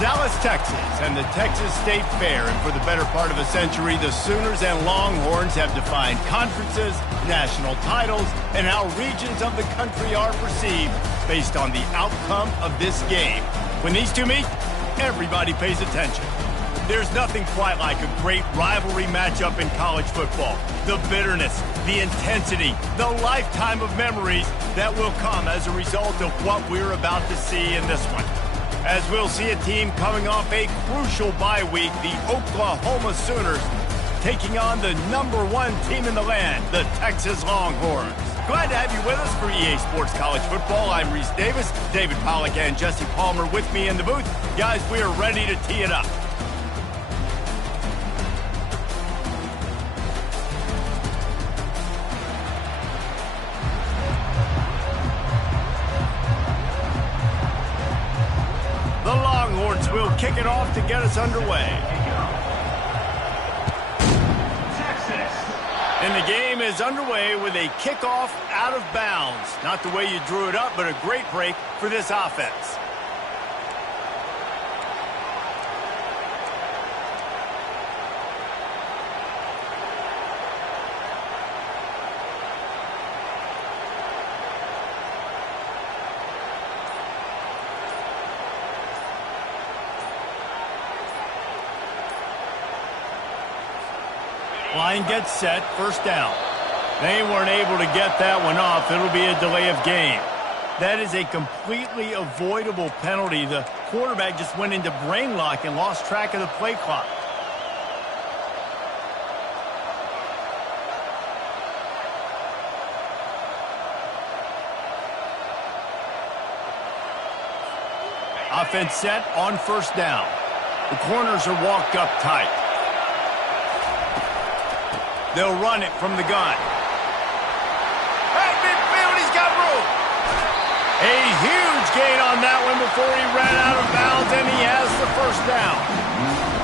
Dallas, Texas, and the Texas State Fair. And for the better part of a century, the Sooners and Longhorns have defined conferences, national titles, and how regions of the country are perceived based on the outcome of this game. When these two meet, everybody pays attention. There's nothing quite like a great rivalry matchup in college football. The bitterness, the intensity, the lifetime of memories that will come as a result of what we're about to see in this one. As we'll see a team coming off a crucial bye week, the Oklahoma Sooners taking on the #1 team in the land, the Texas Longhorns. Glad to have you with us for EA Sports College Football. I'm Reese Davis, David Pollack and Jesse Palmer with me in the booth. Guys, we are ready to tee it up. The Longhorns will kick it off to get us underway. And the game is underway with a kickoff out of bounds. Not the way you drew it up, but a great break for this offense. Line gets set, first down. They weren't able to get that one off. It'll be a delay of game. That is a completely avoidable penalty. The quarterback just went into brain lock and lost track of the play clock. Offense set on first down. The corners are walked up tight. They'll run it from the gun. At midfield, he's got room. A huge gain on that one before he ran out of bounds, and he has the first down.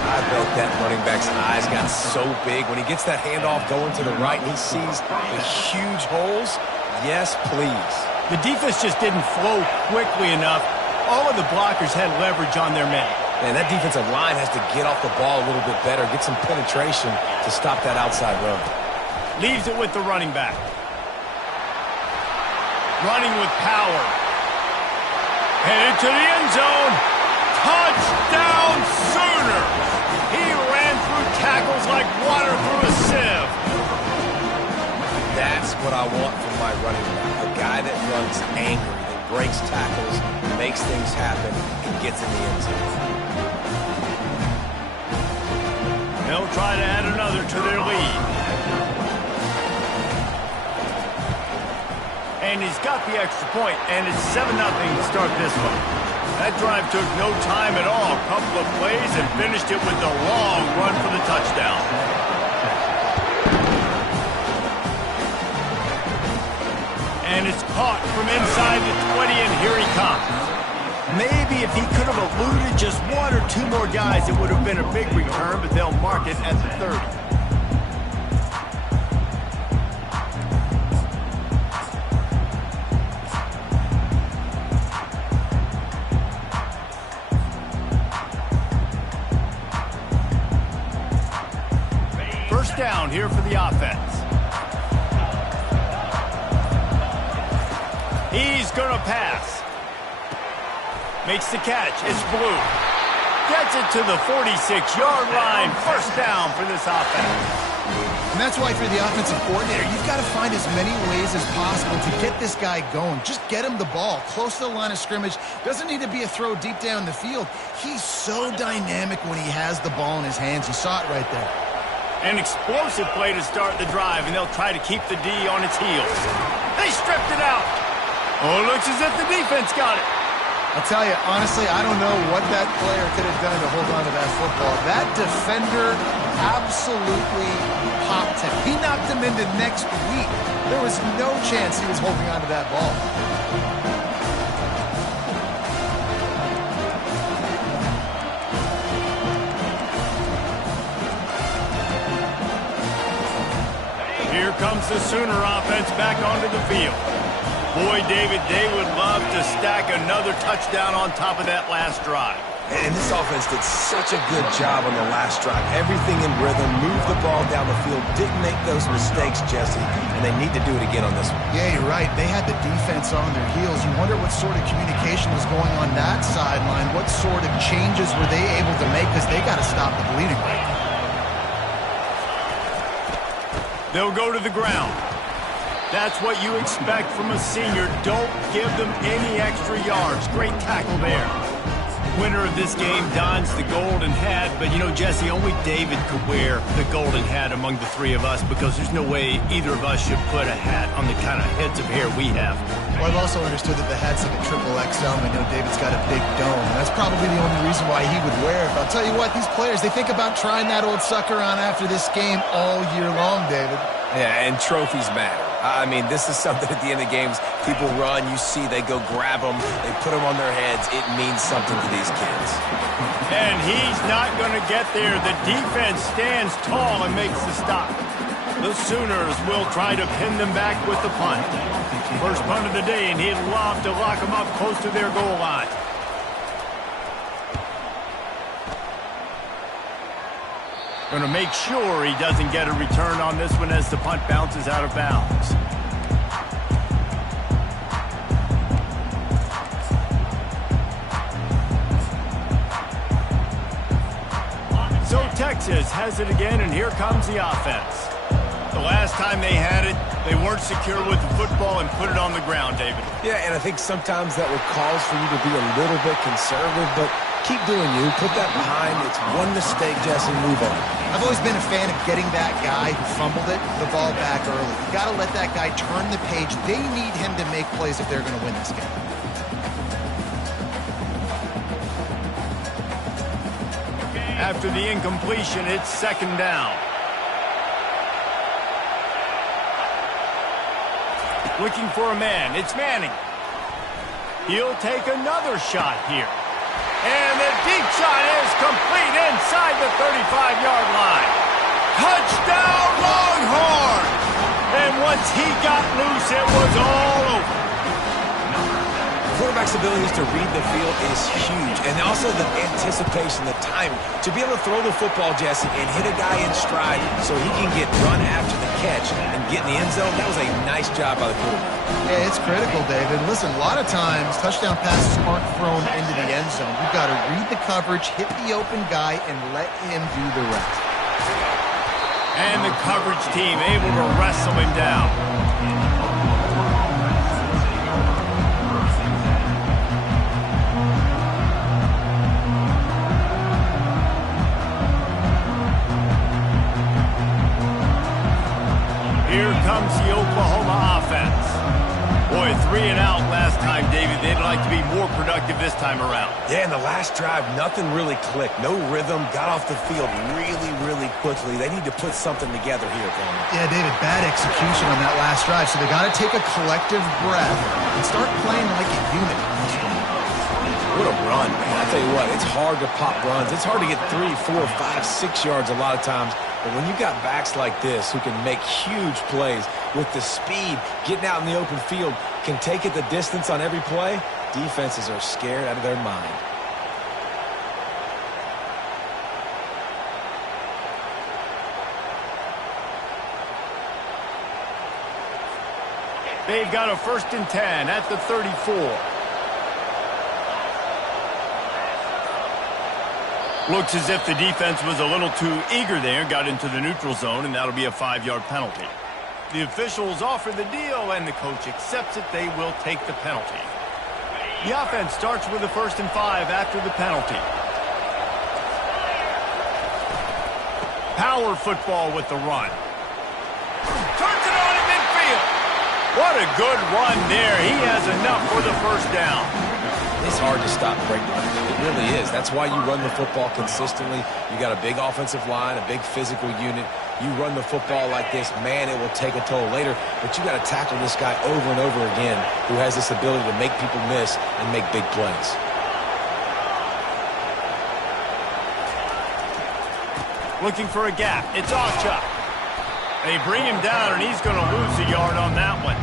I bet that running back's eyes got so big when he gets that handoff going to the right and he sees the huge holes. Yes, please. The defense just didn't flow quickly enough. All of the blockers had leverage on their men. And that defensive line has to get off the ball a little bit better, get some penetration to stop that outside run. Leaves it with the running back. Running with power. Headed to the end zone. Touchdown Sooners! He ran through tackles like water through a sieve. That's what I want from my running back. A guy that runs angry, that breaks tackles, makes things happen, and gets in the end zone. They'll try to add another to their lead. And he's got the extra point, and it's 7-0 to start this one. That drive took no time at all. A couple of plays and finished it with a long run for the touchdown. And it's caught from inside the 20, and here he comes. Maybe if he could have eluded just one or two more guys, it would have been a big return, but they'll mark it at the 30. First down here for the offense. He's going to pass. Makes the catch. It's Blue. Gets it to the 46-yard line. First down for this offense. And that's why for the offensive coordinator, you've got to find as many ways as possible to get this guy going. Just get him the ball close to the line of scrimmage. Doesn't need to be a throw deep down the field. He's so dynamic when he has the ball in his hands. You saw it right there. An explosive play to start the drive, and they'll try to keep the D on its heels. They stripped it out. Oh, it looks as if the defense got it. I'll tell you, honestly, I don't know what that player could have done to hold on to that football. That defender absolutely popped him. He knocked him into next week. There was no chance he was holding on to that ball. Here comes the Sooner offense back onto the field. Boy, David, they would love to stack another touchdown on top of that last drive. And this offense did such a good job on the last drive. Everything in rhythm, moved the ball down the field, didn't make those mistakes, Jesse, and they need to do it again on this one. Yeah, you're right. They had the defense on their heels. You wonder what sort of communication was going on that sideline. What sort of changes were they able to make, because they got to stop the bleeding right now. They'll go to the ground. That's what you expect from a senior. Don't give them any extra yards. Great tackle there. Winner of this game dons the golden hat, but you know, Jesse, only David could wear the golden hat among the three of us, because there's no way either of us should put a hat on the kind of heads of hair we have. Well, I've also understood that the hat's like a triple XL, and I know David's got a big dome, and that's probably the only reason why he would wear it. But I'll tell you what, these players, they think about trying that old sucker on after this game all year long, David. Yeah, and trophies matter. I mean, this is something at the end of games, people run, you see, they go grab them, they put them on their heads. It means something to these kids. And he's not going to get there. The defense stands tall and makes the stop. The Sooners will try to pin them back with the punt. First punt of the day, and he'd love to lock them up close to their goal line. Going to make sure he doesn't get a return on this one as the punt bounces out of bounds. So Texas has it again, and here comes the offense. The last time they had it, they weren't secure with the football and put it on the ground, David. Yeah, and I think sometimes that would cause for you to be a little bit conservative, but keep doing you. Put that behind. It's one mistake, Jesse. Move on. I've always been a fan of getting that guy who fumbled it, the ball back early. You got to let that guy turn the page. They need him to make plays if they're going to win this game. After the incompletion, it's second down. Looking for a man. It's Manning. He'll take another shot here. And the deep shot is complete inside the 35-yard line. Touchdown, Longhorns! And once he got loose, it was all over. Quarterback's abilities to read the field is huge, and also the anticipation, the timing. To be able to throw the football, Jesse, and hit a guy in stride so he can get run after the catch and get in the end zone, that was a nice job by the quarterback. Yeah, it's critical, David. Listen, a lot of times, touchdown passes aren't thrown into the end zone. You've got to read the coverage, hit the open guy, and let him do the rest. And the coverage team able to wrestle him down. Here comes the Oklahoma offense. Boy, 3 and out last time, David. They'd like to be more productive this time around. Yeah, in the last drive, nothing really clicked. No rhythm, got off the field really, really quickly. They need to put something together here, Coleman. Yeah, David, bad execution on that last drive, so they got to take a collective breath and start playing like a unit on this one. What a run, man. I tell you what, it's hard to pop runs. It's hard to get 3, 4, 5, 6 yards a lot of times. But when you got backs like this who can make huge plays with the speed, getting out in the open field, can take it the distance on every play, defenses are scared out of their mind. They've got a 1st and 10 at the 34. Looks as if the defense was a little too eager there, got into the neutral zone, and that'll be a 5-yard penalty. The officials offer the deal, and the coach accepts it. They will take the penalty. The offense starts with a 1st and 5 after the penalty. Power football with the run. Turns it on in midfield. What a good run there. He has enough for the 1st down. It's hard to stop breakdowns. It really is. That's why you run the football consistently. You got a big offensive line, a big physical unit. You run the football like this, man, it will take a toll later. But you got to tackle this guy over and over again who has this ability to make people miss and make big plays. Looking for a gap. It's Ocha. They bring him down, and he's going to lose a yard on that one.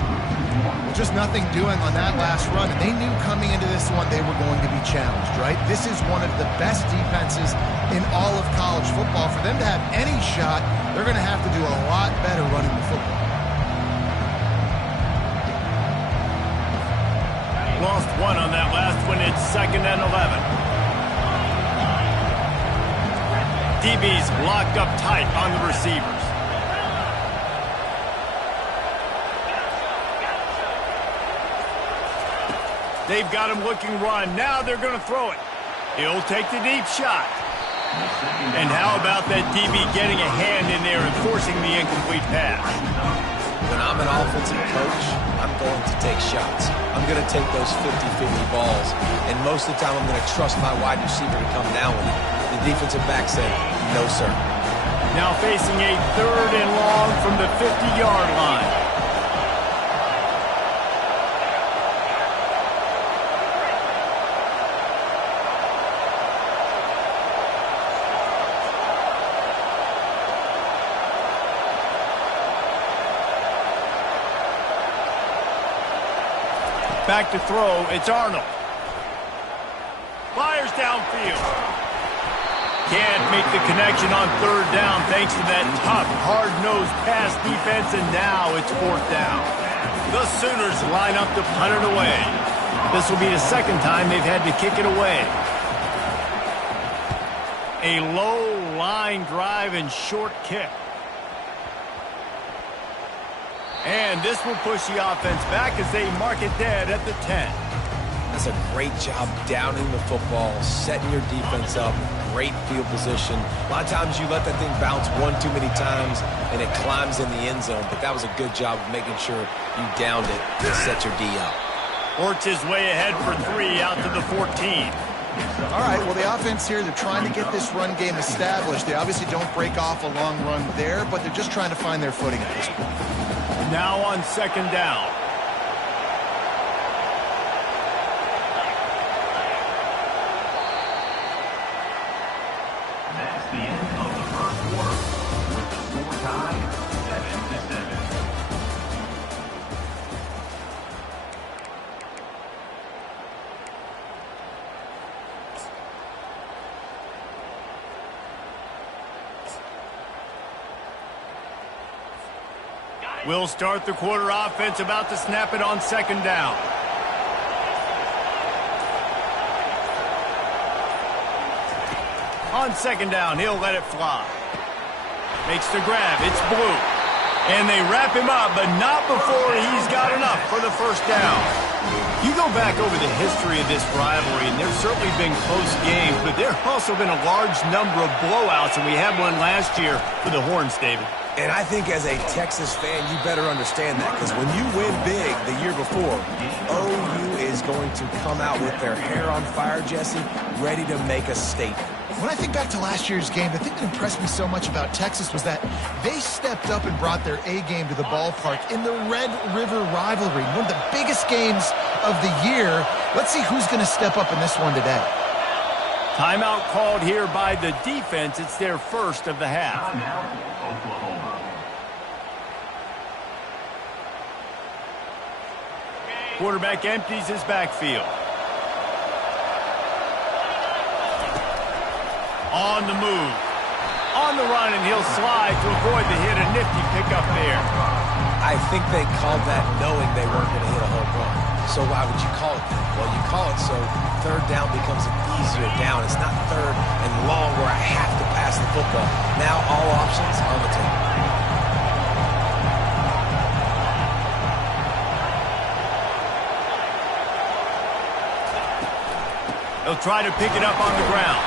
just nothing doing on that last run, and they knew coming into this one they were going to be challenged, right? This is one of the best defenses in all of college football. For them to have any shot, they're going to have to do a lot better running the football. Lost one on that last one. It's 2nd and 11. DB's locked up tight on the receivers. They've got him looking run. Now they're going to throw it. He'll take the deep shot. And how about that DB getting a hand in there and forcing the incomplete pass? When I'm an offensive coach, I'm going to take shots. I'm going to take those 50-50 balls, and most of the time I'm going to trust my wide receiver to come down with it. The defensive back said, no, sir. Now facing a 3rd and long from the 50-yard line. Back to throw, it's Arnold. Fires downfield. Can't make the connection on 3rd down thanks to that tough, hard-nosed pass defense, and now it's 4th down. The Sooners line up to punt it away. This will be the 2nd time they've had to kick it away. A low line drive and short kick. And this will push the offense back as they mark it dead at the 10. That's a great job downing the football, setting your defense up, great field position. A lot of times you let that thing bounce one too many times and it climbs in the end zone, but that was a good job of making sure you downed it and set your D up. Orts is way ahead for 3 out to the 14. All right, well, the offense here, they're trying to get this run game established. They obviously don't break off a long run there, but they're just trying to find their footing at this point. Now on 2nd down. That's the end of the first quarter, with the score tied 7-7. We'll start the quarter offense, about to snap it on 2nd down. On 2nd down, he'll let it fly. Makes the grab, it's Blue. And they wrap him up, but not before he's got enough for the 1st down. You go back over the history of this rivalry, and there's certainly been close games, but there have also been a large number of blowouts, and we had one last year for the Horns, David. And I think as a Texas fan, you better understand that, because when you win big the year before, OU is going to come out with their hair on fire, Jesse, ready to make a statement. When I think back to last year's game, the thing that impressed me so much about Texas was that they stepped up and brought their A game to the ballpark in the Red River rivalry, one of the biggest games of the year. Let's see who's going to step up in this one today. Timeout called here by the defense. It's their 1st of the half. Timeout, Oklahoma. Quarterback empties his backfield. On the move. On the run, and he'll slide to avoid the hit. A nifty pickup there. I think they called that knowing they weren't going to hit a home run. So why would you call it that? Well, you call it so 3rd down becomes an easier down. It's not 3rd and long where I have to pass the football. Now all options on the table. They'll try to pick it up on the ground.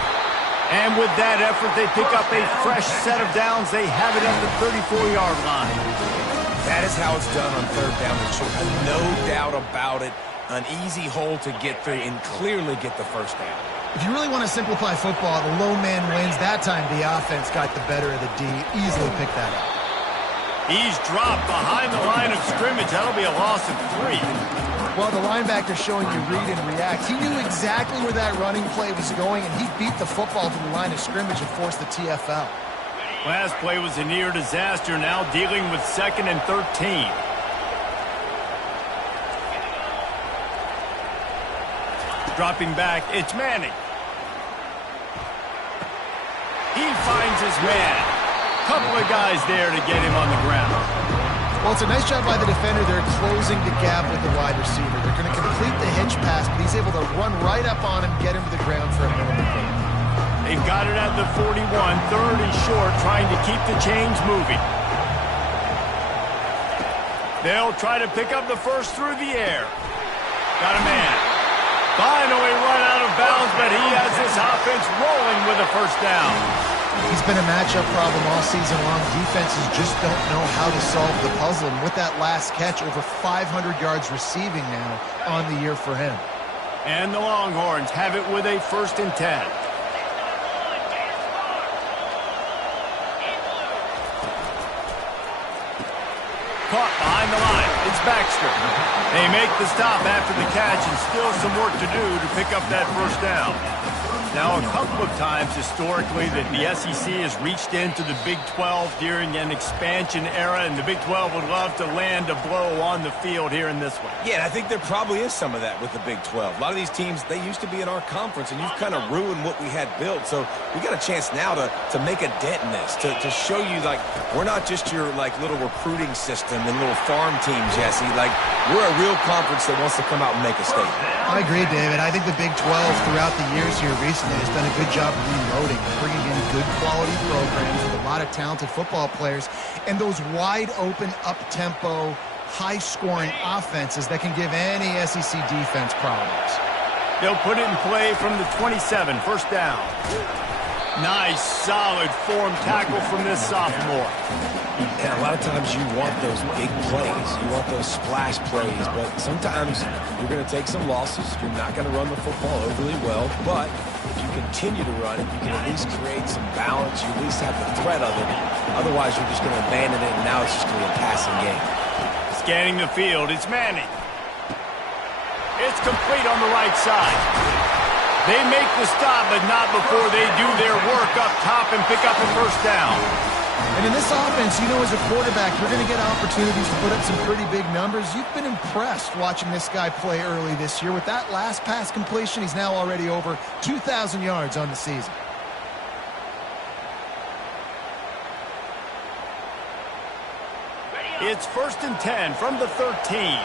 And with that effort, they pick up a fresh set of downs. They have it at the 34-yard line. That is how it's done on 3rd down. No doubt about it. An easy hole to get through and clearly get the 1st down. If you really want to simplify football, the low man wins. That time the offense got the better of the D. Easily picked that up. He's dropped behind the line of scrimmage. That'll be a loss of 3. Well, the linebacker showing you read and react. He knew exactly where that running play was going, and he beat the football to the line of scrimmage and forced the TFL. Last play was a near disaster, now dealing with 2nd and 13. Dropping back, it's Manning. He finds his man. Couple of guys there to get him on the ground. Well, it's a nice job by the defender. They're closing the gap with the wide receiver. They're going to complete the hitch pass, but he's able to run right up on him, get him to the ground for a minimum gain. They've got it at the 41, third and short, trying to keep the chains moving. They'll try to pick up the first through the air. Got a man. Finally run out of bounds, but he has this offense rolling with a first down. He's been a matchup problem all season long. Defenses just don't know how to solve the puzzle. And with that last catch, over 500 yards receiving now on the year for him. And the Longhorns have it with a 1st and 10. Caught behind the line. It's Baxter. They make the stop after the catch, and still some work to do to pick up that first down. Now, a couple of times historically that the SEC has reached into the Big 12 during an expansion era, and the Big 12 would love to land a blow on the field here in this one. Yeah, and I think there probably is some of that with the Big 12. A lot of these teams, they used to be in our conference, and you've kind of ruined what we had built. So we got a chance now to make a dent in this, to show you, like, we're not just your, like, little recruiting system and little farm team, Jesse. Like, we're a real conference that wants to come out and make a statement. I agree, David. I think the Big 12 throughout the years here recently has done a good job reloading, bringing in good quality programs with a lot of talented football players and those wide open, up-tempo, high-scoring offenses that can give any SEC defense problems. They'll put it in play from the 27, first down. Nice, solid form tackle from this sophomore. Yeah, a lot of times you want those big plays. You want those splash plays, but sometimes you're going to take some losses. You're not going to run the football overly well, but if you continue to run it, you can at least create some balance. You at least have the threat of it. Otherwise, you're just going to abandon it, and now it's just going to be a passing game. Scanning the field, it's Manning. It's complete on the right side. They make the stop, but not before they do their work up top and pick up a first down. And in this offense, you know, as a quarterback, you're going to get opportunities to put up some pretty big numbers. You've been impressed watching this guy play early this year. With that last pass completion, he's now already over 2,000 yards on the season. It's 1st and 10 from the 13.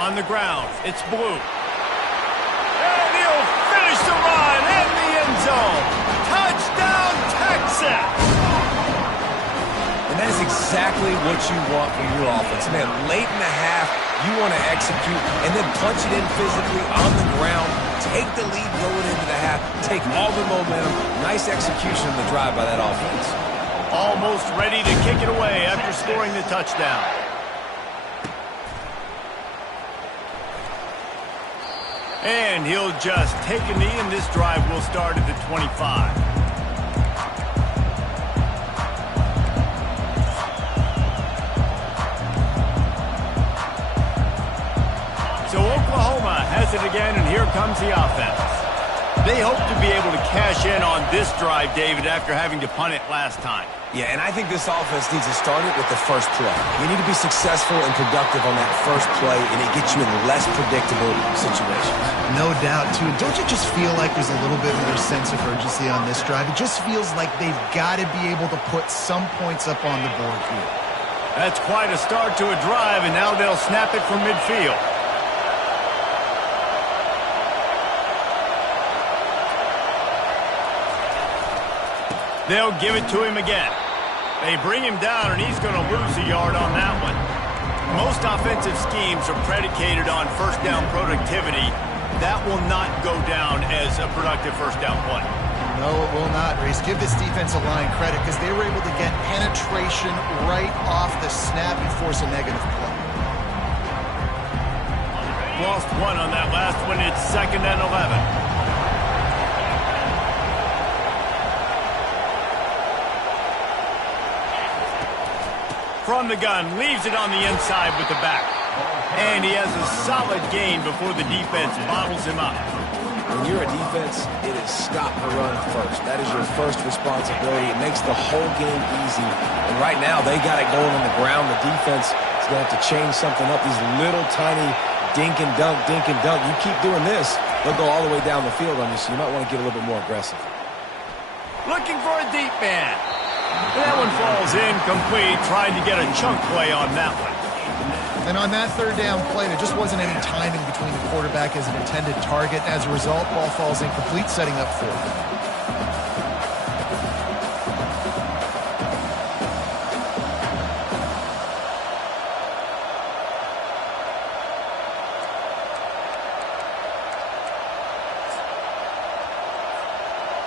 On the ground, it's Blue. And he'll finish the run in the end zone. Touchdown, Texas! And that is exactly what you want from your offense. Man, late in the half, you want to execute and then punch it in physically on the ground. Take the lead going into the half. Take all the momentum. Nice execution of the drive by that offense. Almost ready to kick it away after scoring the touchdown. And he'll just take a knee, and this drive will start at the 25. So Oklahoma has it again, and here comes the offense. They hope to be able to cash in on this drive, David, after having to punt it last time. Yeah, and I think this offense needs to start it with the first play. You need to be successful and productive on that first play, and it gets you in less predictable situations. No doubt, too. Don't you just feel like there's a little bit more sense of urgency on this drive? It just feels like they've got to be able to put some points up on the board here. That's quite a start to a drive, and now they'll snap it from midfield. They'll give it to him again. They bring him down, and he's going to lose a yard on that one. Most offensive schemes are predicated on first down productivity. That will not go down as a productive first down play. No, it will not, Reese. Give this defensive line credit because they were able to get penetration right off the snap and force a negative play. Lost one on that last one. It's 2nd and 11. From the gun, leaves it on the inside with the back. And he has a solid gain before the defense bottles him up. When you're a defense, it is stop the run first. That is your first responsibility. It makes the whole game easy. And right now, they got it going on the ground. The defense is going to have to change something up. These little tiny dink and dunk, dink and dunk. You keep doing this, they'll go all the way down the field on you, so you might want to get a little bit more aggressive. Looking for a deep man. That one falls incomplete, trying to get a chunk play on that one. And on that third down play, there just wasn't any timing between the quarterback as an intended target. As a result, ball falls incomplete, setting up fourth.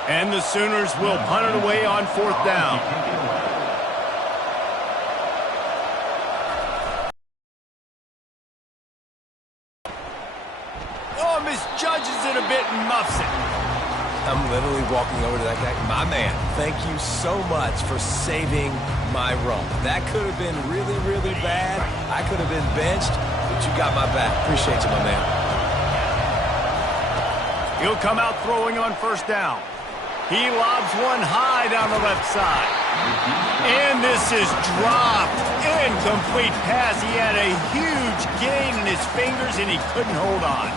And the Sooners will punt it away on fourth down. Oh, misjudges it a bit and muffs it. I'm literally walking over to that guy. My man, thank you so much for saving my run. That could have been really, really bad. I could have been benched, but you got my back. Appreciate you, my man. He'll come out throwing on first down. He lobs one high down the left side. And this is dropped. Incomplete pass. He had a huge gain in his fingers, and he couldn't hold on.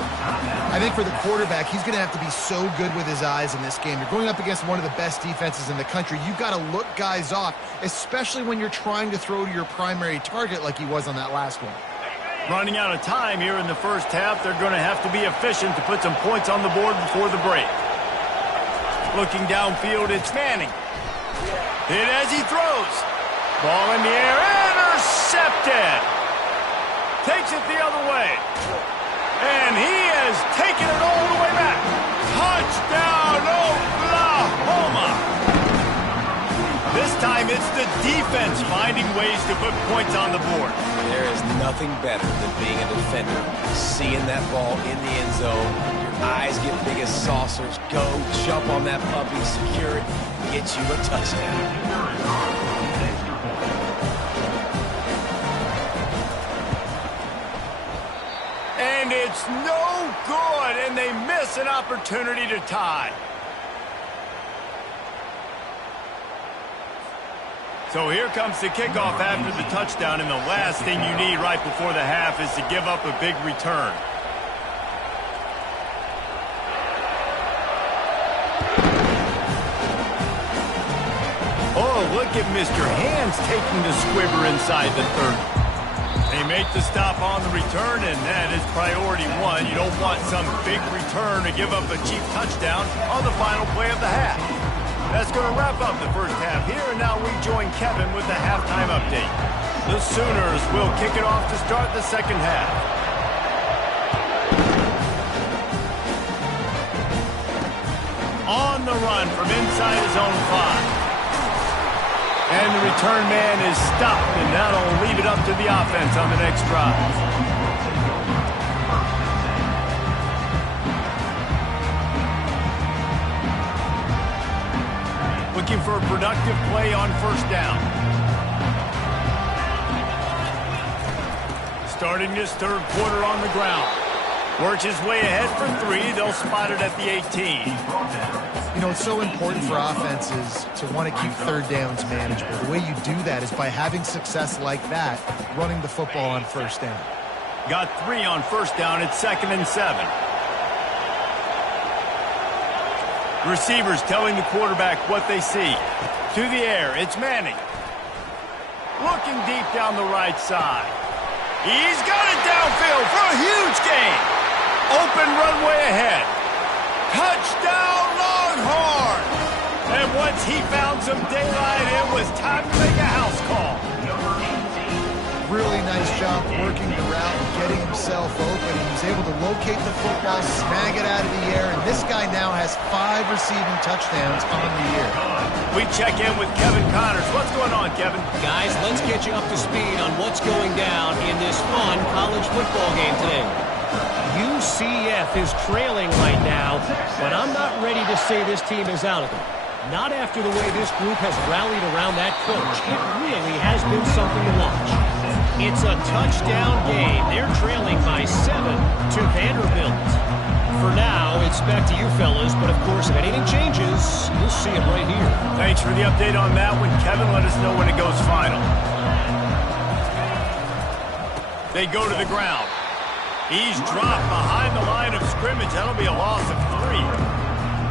I think for the quarterback, he's going to have to be so good with his eyes in this game. You're going up against one of the best defenses in the country. You've got to look guys off, especially when you're trying to throw to your primary target like he was on that last one. Running out of time here in the first half, they're going to have to be efficient to put some points on the board before the break. Looking downfield, it's Manning. Hit as he throws. Ball in the air, intercepted. Takes it the other way. And he has taken it all the way back. Touchdown, Oklahoma. This time it's the defense finding ways to put points on the board. There is nothing better than being a defender, seeing that ball in the end zone. Eyes get big as saucers. Go, jump on that puppy, secure it, get you a touchdown. And it's no good, and they miss an opportunity to tie. So here comes the kickoff after the touchdown, and the last thing you need right before the half is to give up a big return. Oh, look at Mr. Hands taking the squibber inside the 30. They make the stop on the return, and that is priority one. You don't want some big return to give up a cheap touchdown on the final play of the half. That's going to wrap up the first half here, and now we join Kevin with the halftime update. The Sooners will kick it off to start the second half. On the run from inside his own 5. And the return man is stopped, and that'll leave it up to the offense on the next drive. Looking for a productive play on first down. Starting this third quarter on the ground. Works his way ahead for 3. They'll spot it at the 18. You know, it's so important for offenses to want to keep third downs manageable. The way you do that is by having success like that, running the football on first down. Got 3 on first down. It's 2nd and 7. Receivers telling the quarterback what they see. To the air, it's Manning. Looking deep down the right side. He's got it downfield for a huge gain. Open runway ahead. Touchdown, Longhorns! And once he found some daylight, it was time to make a house call. Really nice job working the route, getting himself open. He was able to locate the football, snag it out of the air, and this guy now has 5 receiving touchdowns on the year. We check in with Kevin Connors. What's going on, Kevin? Guys, let's get you up to speed on what's going down in this fun college football game today. UCF is trailing right now, but I'm not ready to say this team is out of it. Not after the way this group has rallied around that coach. It really has been something to watch. It's a touchdown game. They're trailing by 7 to Vanderbilt. For now, it's back to you fellas, but of course, if anything changes, you'll see it right here. Thanks for the update on that one, Kevin. Let us know when it goes final. They go to the ground. He's dropped behind the line of scrimmage. That'll be a loss of 3.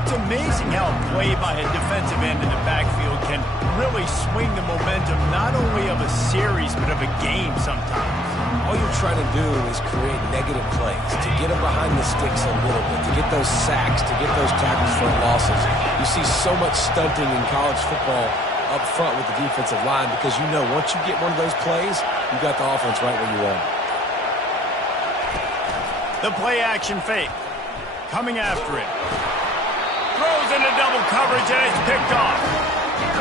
It's amazing how a play by a defensive end in the backfield can really swing the momentum not only of a series but of a game sometimes. All you're trying to do is create negative plays, to get them behind the sticks a little bit, to get those sacks, to get those tackles for losses. You see so much stunting in college football up front with the defensive line because you know once you get one of those plays, you got the offense right where you want it. The play action fake. Coming after it. Throws into double coverage and it's picked off.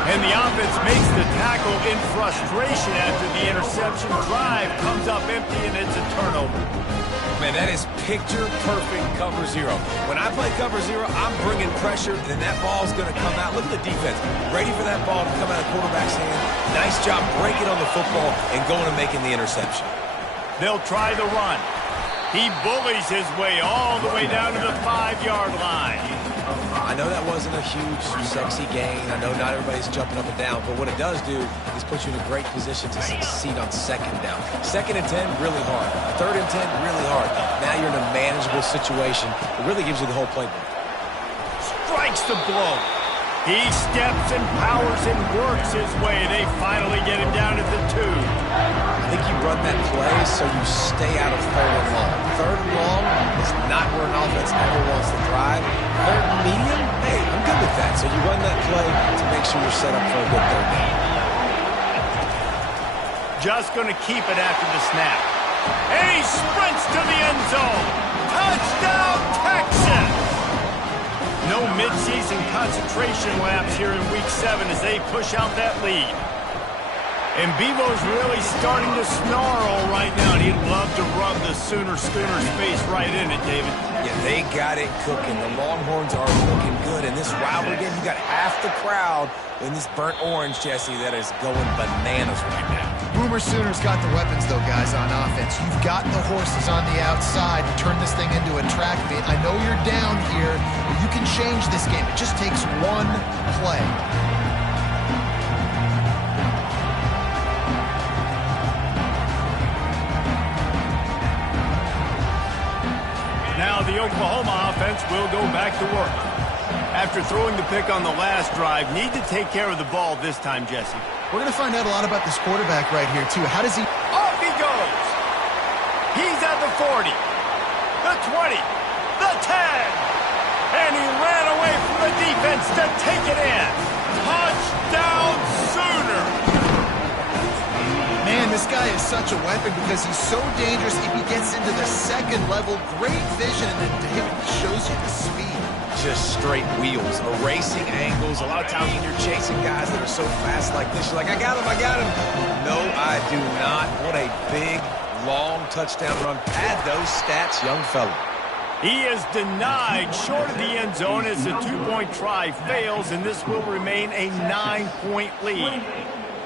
And the offense makes the tackle in frustration after the interception. Drive comes up empty and it's a turnover. Man, that is picture-perfect cover zero. When I play cover zero, I'm bringing pressure, and that ball's going to come out. Look at the defense. Ready for that ball to come out of the quarterback's hand. Nice job breaking on the football and going and making the interception. They'll try the run. He bullies his way all the way down to the 5-yard line. I know that wasn't a huge, sexy gain. I know not everybody's jumping up and down, but what it does do is put you in a great position to succeed on 2nd down. 2nd and 10, really hard. 3rd and 10, really hard. Now you're in a manageable situation. It really gives you the whole playbook. Strikes the blow. He steps and powers and works his way. They finally get him down at the 2. I think you run that play so you stay out of 3rd and long. 3rd and long is not where an offense ever wants to thrive. 3rd and medium, hey, I'm good with that. So you run that play to make sure you're set up for a good 3rd down. Just going to keep it after the snap. And he sprints to the end zone. Touchdown, Texas! No midseason concentration laps here in Week 7 as they push out that lead. And Bevo's really starting to snarl right now. He'd love to rub the Schooner's face right in it, David. Yeah, they got it cooking. The Longhorns are looking good. In this rivalry game, you got half the crowd in this burnt orange, Jesse, that is going bananas right now. Boomer Sooners got the weapons, though, guys, on offense. You've got the horses on the outside to turn this thing into a track meet. I know you're down here, but you can change this game. It just takes one play. Now the Oklahoma offense will go back to work. After throwing the pick on the last drive, need to take care of the ball this time, Jesse. We're going to find out a lot about this quarterback right here, too. How does he... Off he goes! He's at the 40, the 20, the 10, and he ran away from the defense to take it in. Touchdown, Sooner! Man, this guy is such a weapon because he's so dangerous if he gets into the 2nd level. Great vision, and then it shows you the speed. Just straight wheels, erasing angles. A lot of times when you're chasing guys that are so fast like this, you're like, I got him, I got him. No, I do not. What a big, long touchdown run. Pad those stats, young fella. He is denied short of the end zone as the 2-point try fails, and this will remain a 9-point lead.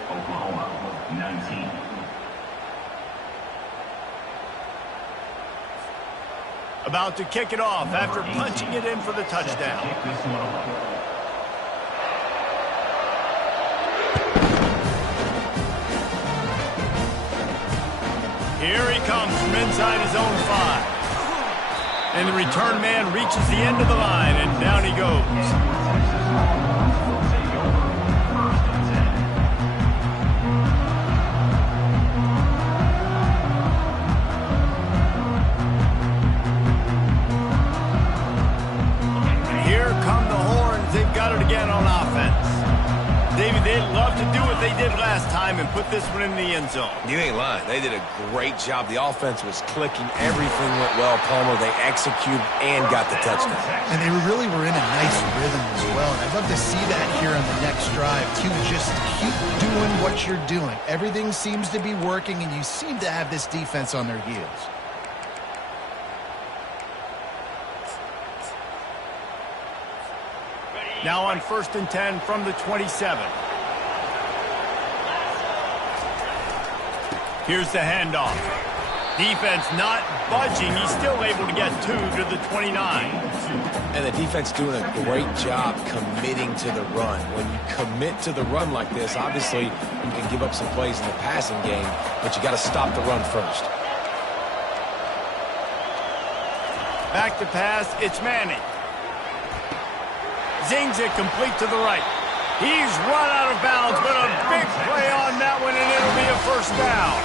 Oklahoma, 19. About to kick it off after punching it in for the touchdown. Here he comes from inside his own 5. And the return man reaches the end of the line, and down he goes. Again on offense. David, they'd love to do what they did last time and put this one in the end zone. You ain't lying. They did a great job. The offense was clicking. Everything went well, Palmer. They executed and got the touchdown. And they really were in a nice rhythm as well. And I'd love to see that here on the next drive, too. Just keep doing what you're doing. Everything seems to be working, and you seem to have this defense on their heels. Now on 1st and 10 from the 27. Here's the handoff. Defense not budging. He's still able to get 2 to the 29. And the defense doing a great job committing to the run. When you commit to the run like this, obviously you can give up some plays in the passing game, but you got to stop the run first. Back to pass, it's Manning. Zings it complete to the right. He's run out of bounds, but a big play on that one, and it'll be a first down.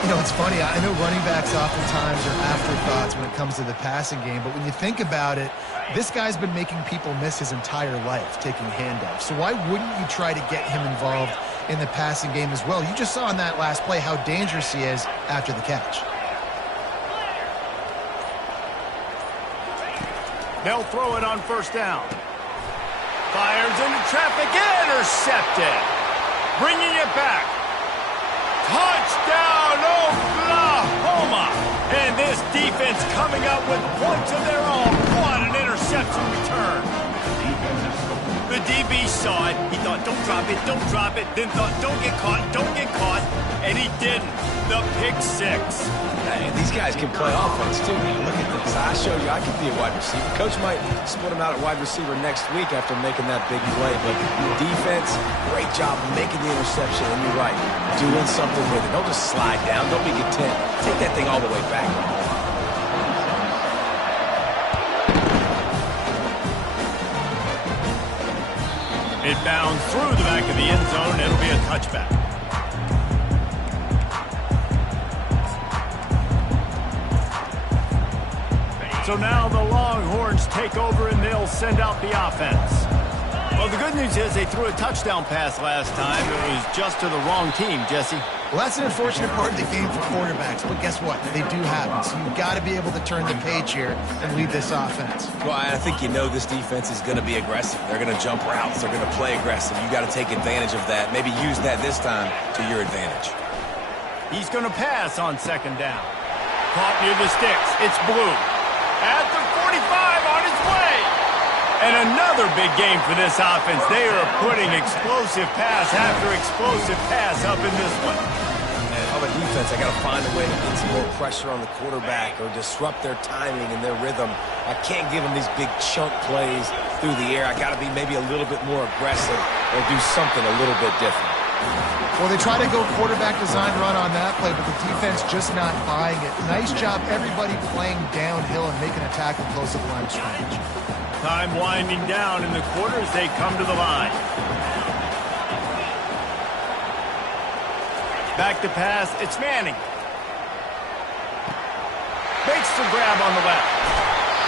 You know, it's funny. I know running backs oftentimes are afterthoughts when it comes to the passing game, but when you think about it, this guy's been making people miss his entire life taking handoffs. So why wouldn't you try to get him involved in the passing game as well? You just saw in that last play how dangerous he is after the catch. They'll throw it on first down. Fires into traffic, intercepted. Bringing it back. Touchdown, Oklahoma! And this defense coming up with points of their own. What an interception return. The DB saw it. He thought, don't drop it, don't drop it. Then thought, don't get caught, don't get caught. And he didn't. The pick six. Hey, these guys can play offense, too. Look at this. I showed you I can be a wide receiver. Coach might split him out at wide receiver next week after making that big play. But defense, great job making the interception. And you're right, doing something with it. Don't just slide down. Don't be content. Take that thing all the way back. It bounds through the back of the end zone. It'll be a touchback. So now the Longhorns take over and they'll send out the offense. Well, the good news is they threw a touchdown pass last time. It was just to the wrong team, Jesse. Well, that's an unfortunate part of the game for quarterbacks, but guess what? They do happen. So you've got to be able to turn the page here and lead this offense. Well, I think you know this defense is going to be aggressive. They're going to jump routes. They're going to play aggressive. You've got to take advantage of that. Maybe use that this time to your advantage. He's going to pass on second down. Caught near the sticks. It's Blue. At the 45 on his way. And another big game for this offense. They are putting explosive pass after explosive pass up in this one. And on the defense, I got to find a way to get some more pressure on the quarterback or disrupt their timing and their rhythm. I can't give them these big chunk plays through the air. I got to be maybe a little bit more aggressive or do something a little bit different. Well, they try to go quarterback design run on that play, but the defense just not buying it. Nice job, everybody playing downhill and making a tackle close to the line of scrimmage. Time winding down in the quarter as they come to the line. Back to pass, it's Manning. Makes the grab on the left.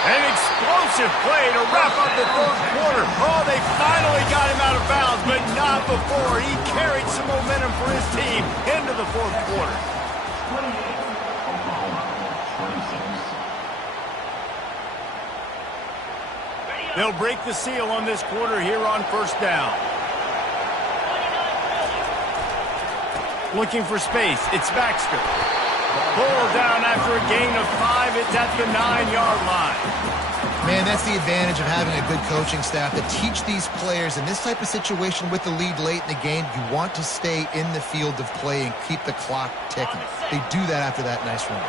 An explosive play to wrap up the third quarter. Oh, they finally got him out of bounds, but not before. He carried some momentum for his team into the fourth quarter. They'll break the seal on this quarter here on first down. Looking for space, it's Baxter. Pulled down after a gain of 5. It's at the 9-yard line. Man, that's the advantage of having a good coaching staff to teach these players in this type of situation with the lead late in the game. You want to stay in the field of play and keep the clock ticking. They do that after that nice run.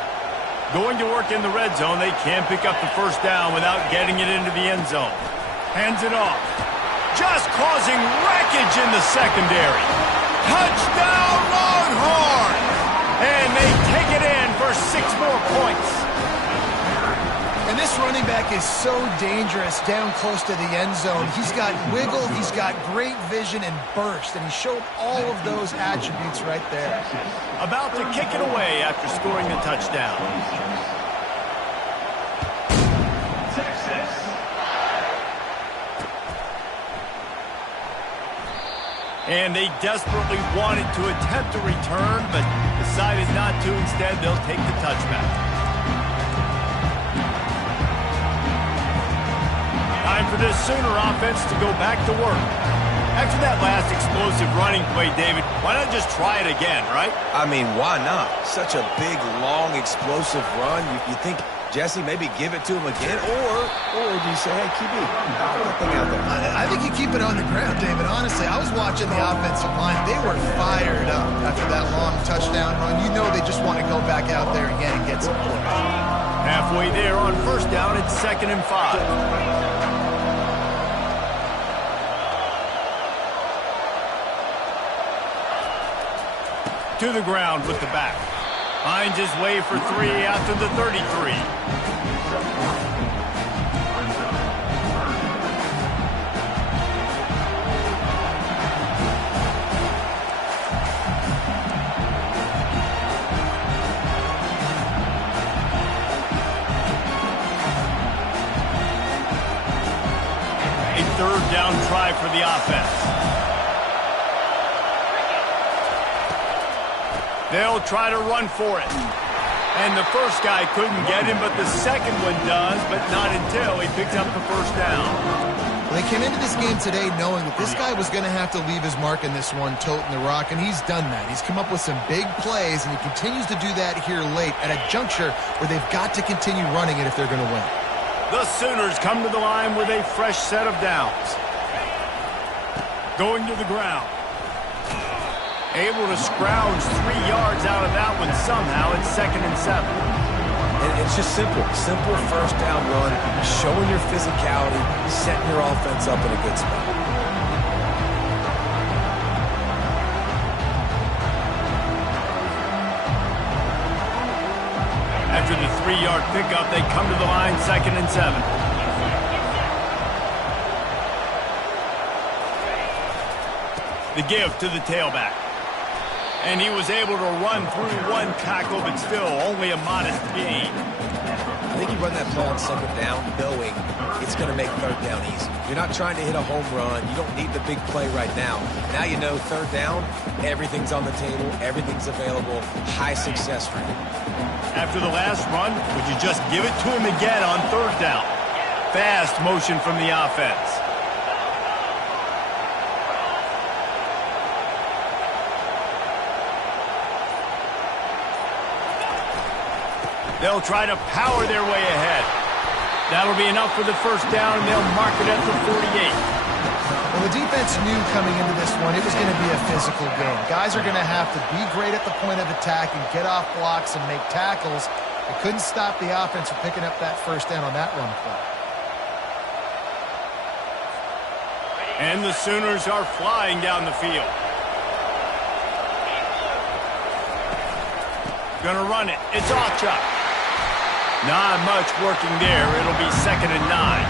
Going to work in the red zone. They can't pick up the first down without getting it into the end zone. Hands it off. Just causing wreckage in the secondary. Touchdown, Longhorns! And they take it in for 6 more points. And this running back is so dangerous down close to the end zone. He's got wiggle, he's got great vision and burst, and he showed all of those attributes right there. About to kick it away after scoring the touchdown. And they desperately wanted to attempt a return, but decided not to. Instead, they'll take the touchback. Time for this Sooner offense to go back to work. After that last explosive running play, David, why not just try it again, right? I mean, why not? Such a big, long, explosive run. You think, Jesse, maybe give it to him again? Or do you say, hey, QB, put that thing out there? I think you keep it on the ground, David. Honestly, I was watching the offensive line. They were fired up after that long touchdown run. You know they just want to go back out there again and get some points. Halfway there on first down, it's 2nd and 5. To the ground with the back. Finds his way for 3 after the 33. A third down try for the offense. They'll try to run for it. And the first guy couldn't get him, but the second one does, but not until he picked up the first down. They came into this game today knowing that this guy was going to have to leave his mark in this one, toting the rock, and he's done that. He's come up with some big plays, and he continues to do that here late at a juncture where they've got to continue running it if they're going to win. The Sooners come to the line with a fresh set of downs. Going to the ground. Able to scrounge 3 yards out of that one somehow. It's 2nd and 7. And it's just simple. Simple first down run, showing your physicality, setting your offense up in a good spot. After the 3-yard pickup, they come to the line 2nd and 7. The give to the tailback. And he was able to run through one tackle, but still only a modest gain. I think you run that play on 2nd down knowing it's going to make 3rd down easy. You're not trying to hit a home run. You don't need the big play right now. Now you know 3rd down, everything's on the table, everything's available, high success rate. After the last run, would you just give it to him again on 3rd down? Fast motion from the offense. They'll try to power their way ahead. That'll be enough for the first down, and they'll mark it at the 48. Well, the defense knew coming into this one it was going to be a physical game. Guys are going to have to be great at the point of attack and get off blocks and make tackles. They couldn't stop the offense from picking up that first down on that run play. And the Sooners are flying down the field. Gonna run it. It's Achuk. Not much working there. It'll be 2nd and 9.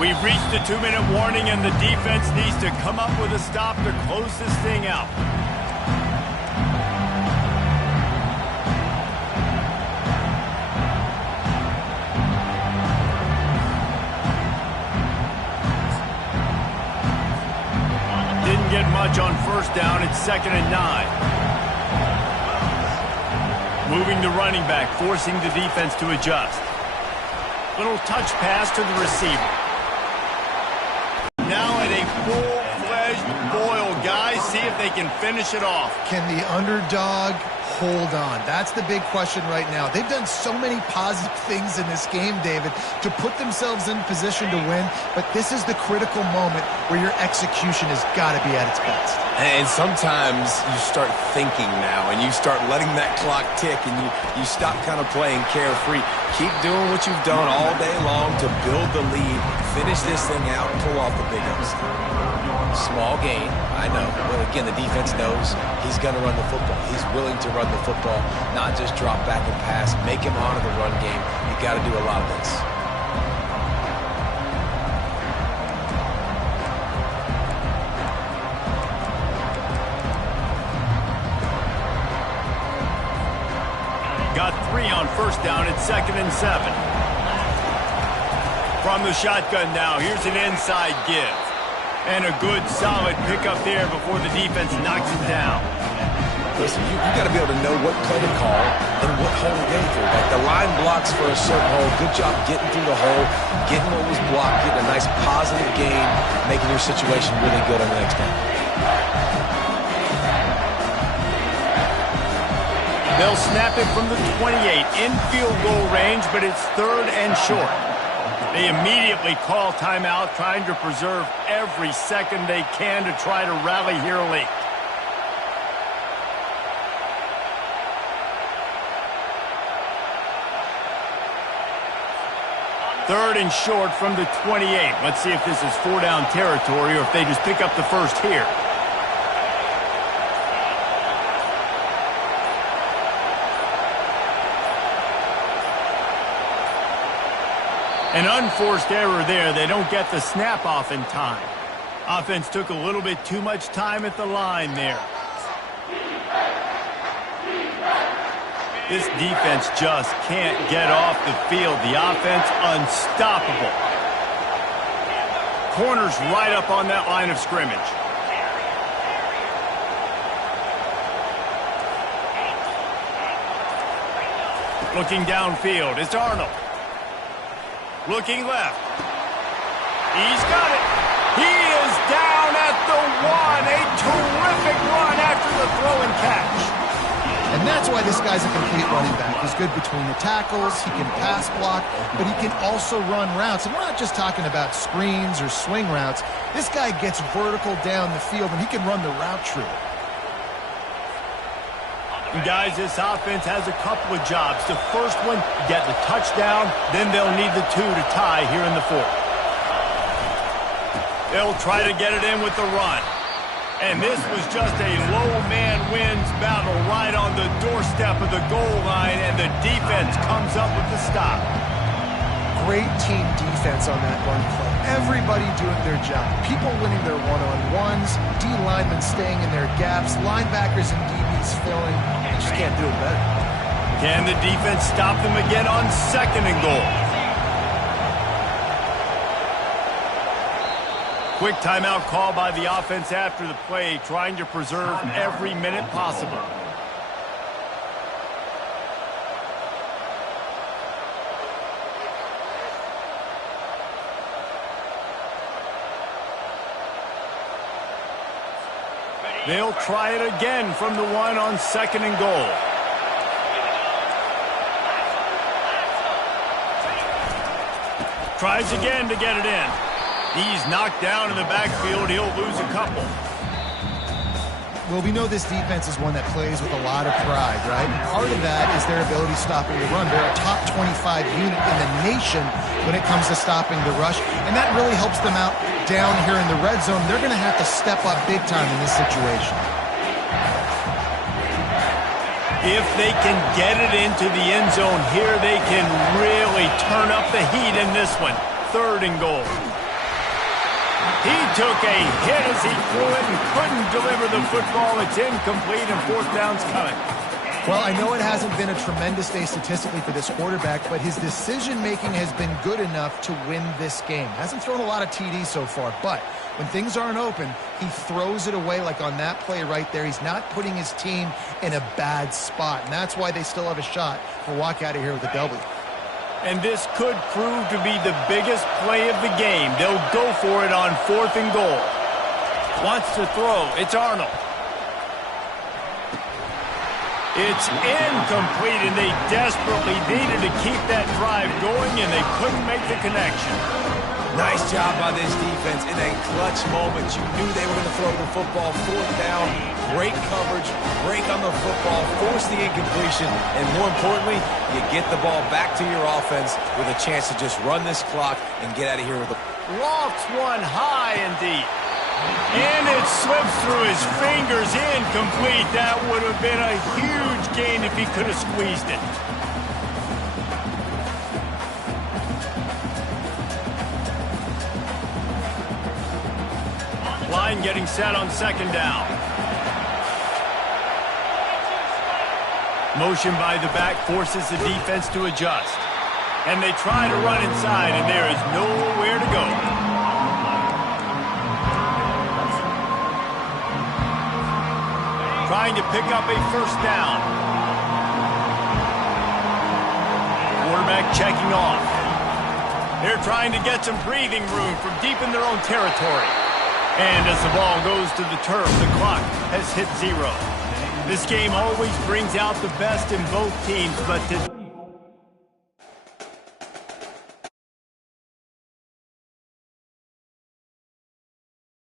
We've reached the 2-minute warning, and the defense needs to come up with a stop to close this thing out. Didn't get much on first down. It's 2nd and 9. Moving the running back, forcing the defense to adjust. Little touch pass to the receiver. Now at a full-fledged boil. Guys, see if they can finish it off. Can the underdog hold on? That's the big question right now. They've done so many positive things in this game, David, to put themselves in position to win, but this is the critical moment where your execution has got to be at its best. And sometimes you start thinking now, and you start letting that clock tick, and you stop kind of playing carefree. Keep doing what you've done all day long to build the lead, finish this thing out, and pull off the big upset. Small gain, I know. But again, the defense knows he's going to run the football. He's willing to run the football, not just drop back and pass, make him honor the run game. You got to do a lot of this. Got 3 on first down. It's 2nd and 7. From the shotgun now, here's an inside give. And a good, solid pickup there before the defense knocks him down. Listen, you got to be able to know what play to call and what hole to go through. Like the line blocks for a certain hole. Good job getting through the hole, getting what was blocked, getting a nice positive gain, making your situation really good on the next down. They'll snap it from the 28 in field goal range, but it's 3rd and short. They immediately call timeout, trying to preserve every second they can to try to rally here late. 3rd and short from the 28. Let's see if this is 4-down territory or if they just pick up the first here. An unforced error there. They don't get the snap off in time. Offense took a little bit too much time at the line there. This defense just can't get off the field. The offense unstoppable. Corners right up on that line of scrimmage. Looking downfield, it's Arnold. Looking left. He's got it. He is down at the 1. A terrific run after the throw and catch. And that's why this guy's a complete running back. He's good between the tackles, he can pass block, but he can also run routes. And we're not just talking about screens or swing routes. This guy gets vertical down the field, and he can run the route tree. And guys, this offense has a couple of jobs. The first one, get the touchdown, then they'll need the 2 to tie here in the 4th. They'll try to get it in with the run. And this was just a low man wins battle right on the doorstep of the goal line, and the defense comes up with the stop. Great team defense on that run play. Everybody doing their job. People winning their one-on-ones, D linemen staying in their gaps, linebackers and DBs filling. You just can't do it better. Can the defense stop them again on 2nd and goal? Quick timeout call by the offense after the play, trying to preserve every minute possible. They'll try it again from the 1 on 2nd and goal. Tries again to get it in. He's knocked down in the backfield. He'll lose a couple. Well, we know this defense is one that plays with a lot of pride, right? Part of that is their ability stopping the run. They're a top 25 unit in the nation when it comes to stopping the rush, and that really helps them out down here in the red zone. They're going to have to step up big time in this situation. If they can get it into the end zone here, they can really turn up the heat in this one. 3rd and goal. He took a hit as he threw it and couldn't deliver the football. It's incomplete, and 4th down's coming. Well, I know it hasn't been a tremendous day statistically for this quarterback, but his decision-making has been good enough to win this game. Hasn't thrown a lot of TDs so far, but when things aren't open, he throws it away like on that play right there. He's not putting his team in a bad spot, and that's why they still have a shot to walk out of here with a W. And this could prove to be the biggest play of the game. They'll go for it on 4th and goal. Wants to throw. It's Arnold. It's incomplete, and they desperately needed to keep that drive going, and they couldn't make the connection. Nice job by this defense in a clutch moment. You knew they were going to throw the football. 4th down, great coverage, break on the football, force the incompletion, and more importantly, you get the ball back to your offense with a chance to just run this clock and get out of here with a... Lofts one high and deep. And it slips through his fingers, incomplete. That would have been a huge gain if he could have squeezed it. Line getting set on 2nd down. Motion by the back forces the defense to adjust. And they try to run inside, and there is nowhere to go. Trying to pick up a 1st down. Quarterback checking off. They're trying to get some breathing room from deep in their own territory. And as the ball goes to the turf, the clock has hit 0. This game always brings out the best in both teams, but